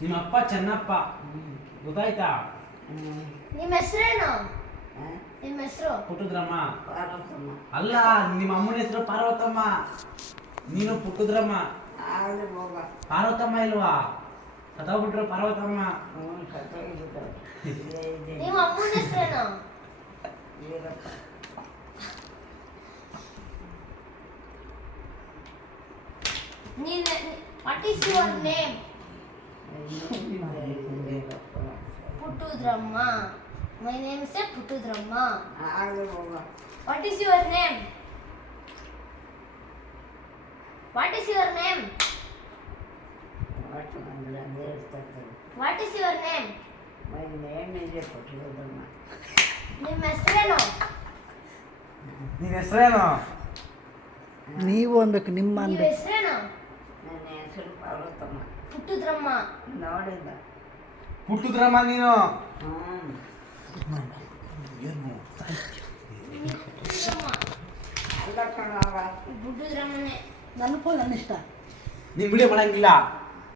ನಿಮ್ಮ ಅಪ್ಪ ಚೆನ್ನಪ್ಪ ಗೊತ್ತಾಯ್ತಾ? ನಿಮ್ಮ ಹೆಸರೇನು? ನಿಮ್ಮ ಹೆಸರು ಪುಟ್ಟುದ್ರಮ್ಮ. ಪಾರ್ವತಮ್ಮ. ಅಲ್ಲ, ನಿಮ್ಮ ಅಮ್ಮನ ಹೆಸರು ಪಾರ್ವತಮ್ಮ, ನೀನು ಪುಟ್ಟುದ್ರಮ್ಮ. ಪಾರ್ವತಮ್ಮ ಇಲ್ವಾ? ಸತ್ತೋಗ್ಬಿಟ್ರು ಪಾರ್ವತಮ್ಮ. ನಿಮ್ಮ ಅಮ್ಮನ ಹೆಸರೇನು? What is your name? Puttudramma. My name is Puttudramma. What is your name? What is your name? What is your name? My name is Puttudramma. ನಿಮ್ಮ ಹೆಸರೇನು? ನಿನ್ನ ಹೆಸರೇನು? ನೀವು ಅನ್ಬೇಕು, ನಿಮ್ಮ ನಿಮ್ಮ ಅನ್ಬೇಕು. ಹೆಸರೇನು? ನನ್ನ ಹೆಸರು ಪಾರ್ವತಮ್ಮ. ಪುಟ್ಟುದ್ರಮ್ಮ. ನೋಡಿದ್ದ ಪುಟ್ಟುದ್ರಮ್ಮ ನೀನು. ಅಲ್ಲ ಕಣವ. ಪುಟ್ಟುದ್ರಮ್ಮನೇ. ನನಗೂ ನನ್ನ ಇಷ್ಟ. ನೀನು ವಿಡಿಯೋ ಮಾಡಂಗಿಲ್ಲ.